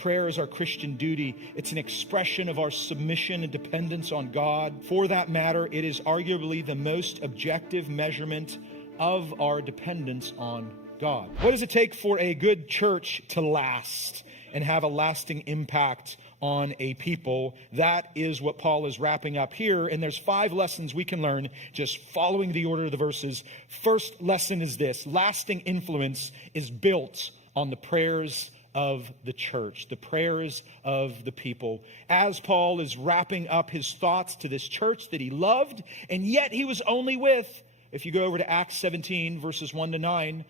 prayer is our Christian duty. It's an expression of our submission and dependence on God. For that matter, it is arguably the most objective measurement of our dependence on God. What does it take for a good church to last and have a lasting impact on a people? That is what Paul is wrapping up here. And there's 5 lessons we can learn just following the order of the verses. First lesson is this: lasting influence is built on the prayers of the church, the prayers of the people. As Paul is wrapping up his thoughts to this church that he loved, and yet he was only with, if you go over to Acts 17, verses 1 to 9,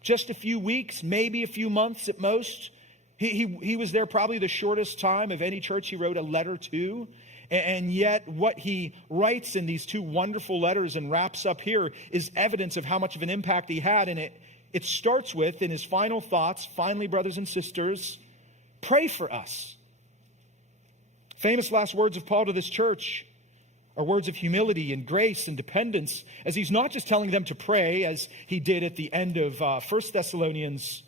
just a few weeks, maybe a few months at most. He was there probably the shortest time of any church he wrote a letter to. And yet what he writes in these 2 wonderful letters and wraps up here is evidence of how much of an impact he had. And it starts with, in his final thoughts, finally, brothers and sisters, pray for us. Famous last words of Paul to this church are words of humility and grace and dependence, as he's not just telling them to pray, as he did at the end of 1 Thessalonians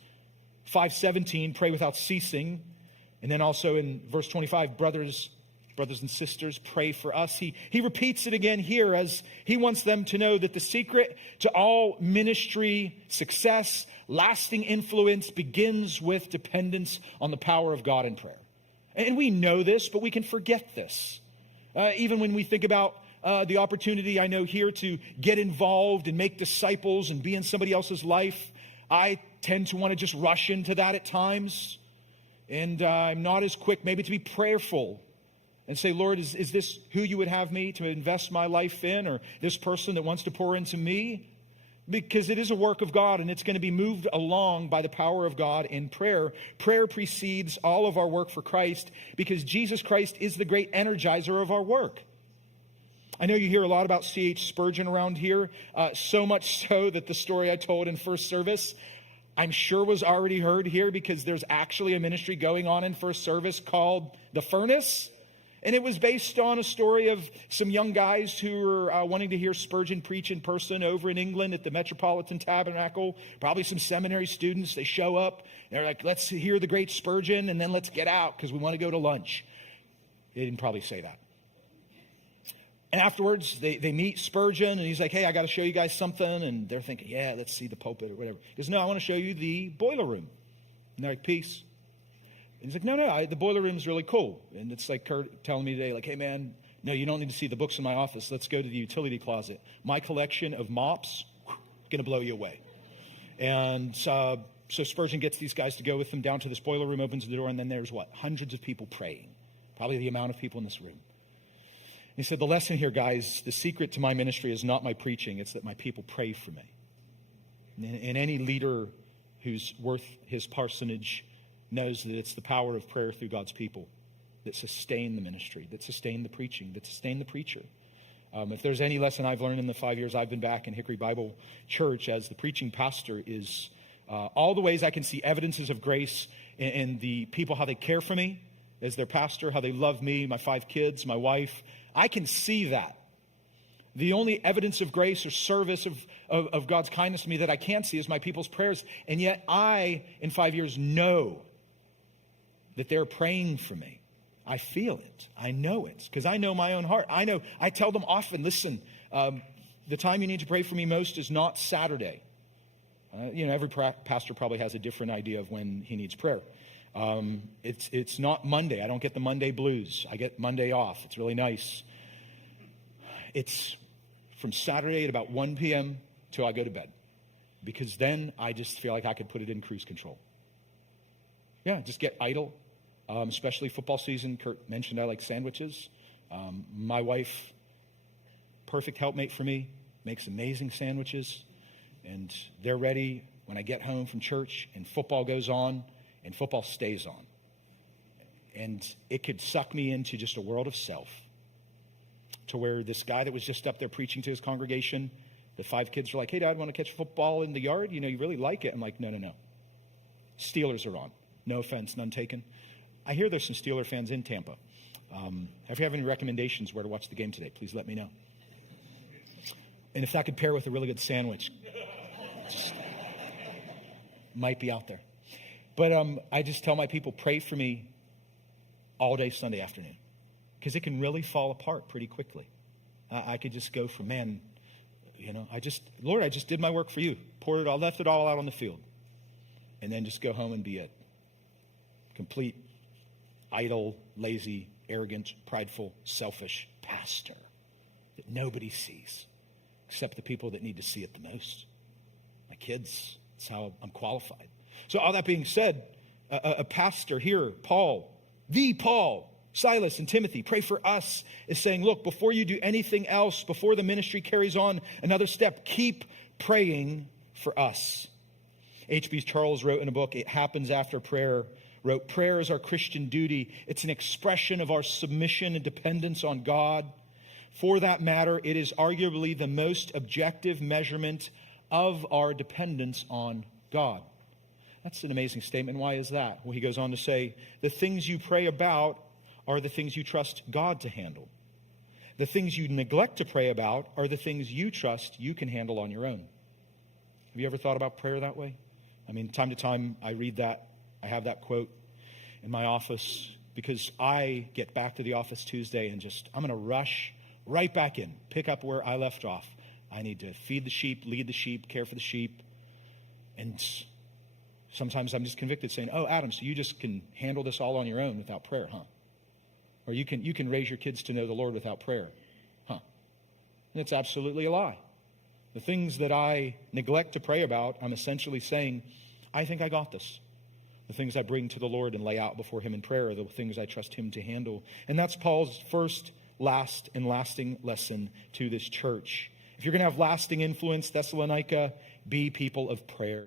5:17, pray without ceasing. And then also in verse 25, brothers and sisters, pray for us. He repeats it again here, as he wants them to know that the secret to all ministry success, lasting influence, begins with dependence on the power of God in prayer. And we know this, but we can forget this. Even when we think about the opportunity I know here to get involved and make disciples and be in somebody else's life, I tend to want to just rush into that at times. And I'm not as quick maybe to be prayerful and say, Lord, is this who you would have me to invest my life in, or this person that wants to pour into me? Because it is a work of God, and it's going to be moved along by the power of God in prayer. Prayer precedes all of our work for Christ, because Jesus Christ is the great energizer of our work. I know you hear a lot about C.H. Spurgeon around here, so much so that the story I told in first service, I'm sure was already heard here, because there's actually a ministry going on in first service called The Furnace. And it was based on a story of some young guys who were wanting to hear Spurgeon preach in person over in England at the Metropolitan Tabernacle. Probably some seminary students. They show up. They're like, let's hear the great Spurgeon, and then let's get out because we want to go to lunch. They didn't probably say that. And afterwards, they meet Spurgeon, and he's like, hey, I got to show you guys something. And they're thinking, yeah, let's see the pulpit or whatever. He goes, no, I want to show you the boiler room. And they're like, peace. And he's like, no, the boiler room is really cool. And it's like Kurt telling me today, like, hey, man, no, you don't need to see the books in my office. Let's go to the utility closet. My collection of mops, going to blow you away. And so Spurgeon gets these guys to go with him down to this boiler room, opens the door, and then there's hundreds of people praying. Probably the amount of people in this room. And he said, the lesson here, guys, the secret to my ministry is not my preaching. It's that my people pray for me. And any leader who's worth his parsonage knows that it's the power of prayer through God's people that sustain the ministry, that sustain the preaching, that sustain the preacher. If there's any lesson I've learned in the 5 years I've been back in Hickory Bible Church as the preaching pastor is all the ways I can see evidences of grace in the people, how they care for me as their pastor, how they love me, my 5 kids, my wife. I can see that. The only evidence of grace or service of God's kindness to me that I can't see is my people's prayers. And yet I, in 5 years, know that they're praying for me. I feel it. I know it because I know my own heart. I tell them often, listen, the time you need to pray for me most is not Saturday. Every pastor probably has a different idea of when he needs prayer. It's not Monday. I don't get the Monday blues. I get Monday off. It's really nice. It's from Saturday at about 1 p.m. till I go to bed, because then I just feel like I could put it in cruise control. Yeah, just get idle, especially football season. Kurt mentioned I like sandwiches. My wife, perfect helpmate for me, makes amazing sandwiches, and they're ready when I get home from church and football goes on and football stays on. And it could suck me into just a world of self, to where this guy that was just up there preaching to his congregation, the 5 kids are like, hey, Dad, want to catch football in the yard? You really like it. I'm like, no. Steelers are on. No offense, none taken. I hear there's some Steeler fans in Tampa. If you have any recommendations where to watch the game today, please let me know. And if that could pair with a really good sandwich, just might be out there. But I just tell my people, pray for me all day Sunday afternoon, because it can really fall apart pretty quickly. I could just go from, man, Lord, I just did my work for you. Poured it all, left it all out on the field. And then just go home and be a complete, idle, lazy, arrogant, prideful, selfish pastor that nobody sees except the people that need to see it the most. My kids. That's how I'm qualified. So all that being said, a pastor here, Paul, Silas, and Timothy, pray for us, is saying, look, before you do anything else, before the ministry carries on another step, keep praying for us. H.B. Charles wrote in a book, It Happens After Prayer, wrote, prayer is our Christian duty. It's an expression of our submission and dependence on God. For that matter, it is arguably the most objective measurement of our dependence on God. That's an amazing statement. Why is that? Well, he goes on to say, the things you pray about are the things you trust God to handle. The things you neglect to pray about are the things you trust you can handle on your own. Have you ever thought about prayer that way? I mean, time to time, I read that. I have that quote in my office because I get back to the office Tuesday and I'm going to rush right back in, pick up where I left off. I need to feed the sheep, lead the sheep, care for the sheep. And sometimes I'm just convicted saying, oh, Adam, so you just can handle this all on your own without prayer, huh? Or you can raise your kids to know the Lord without prayer, huh? And it's absolutely a lie. The things that I neglect to pray about, I'm essentially saying, I think I got this. The things I bring to the Lord and lay out before him in prayer are the things I trust him to handle. And that's Paul's first, last, and lasting lesson to this church. If you're going to have lasting influence, Thessalonica, be people of prayer.